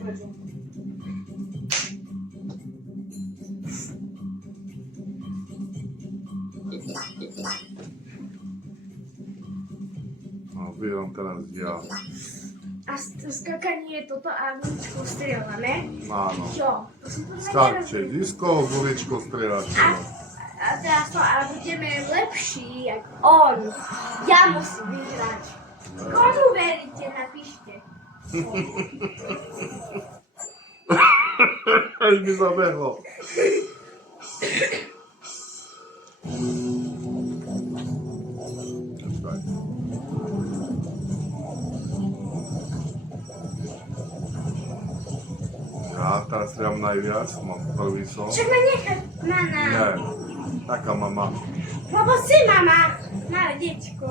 No, vyhrám teraz ja. A skakanie je toto a guličkou strieľa, ne? Áno. Jo. To som to Skáče disko, guličko strieľačko. A teraz to, ale budeme lepší, jak on. Ja musím vyhrať. Komu veríte, napíšte. Až mi zabehlo. Počkaj. Ja teraz strieľam najviac, mám prvý som. Však ma nechať, mama. Nie, taká mama. Lebo si mama. Malé dečko.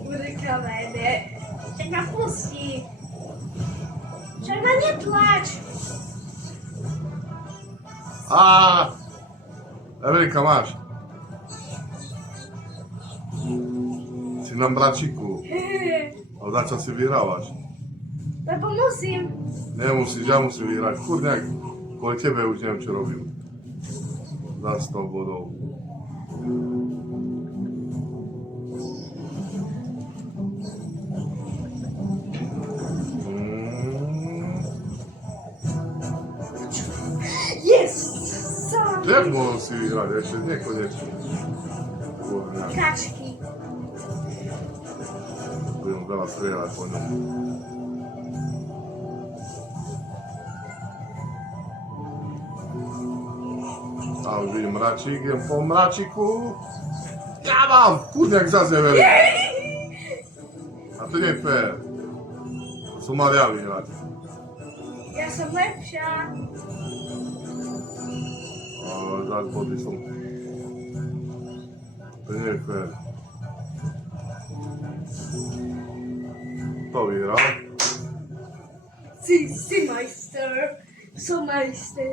Bude kaméne. Však ma pustí. Však ma netlač. Evelika, máš? Si na mračiku. Ale za čo si vyhrávaš? Lebo musím. Nemusíš, ja musím vyhrať. Chudňak, kvôli tebe už neviem, čo robím. Za 100 bodov. Yes! Som. Jak mohol si vyhrať? Ešte nekonečne. Chudňak. Kačky. Budem veľa strieľať po ňom. A už vidím mračík, idem po mračiku. Ja mám! Chudňak zase veľmi. A to nie je fér. To som mal ja vyhrať. Ja som lepšia. Ale dať body som... To nie je fér. To vyhral. Si majster. Som majster.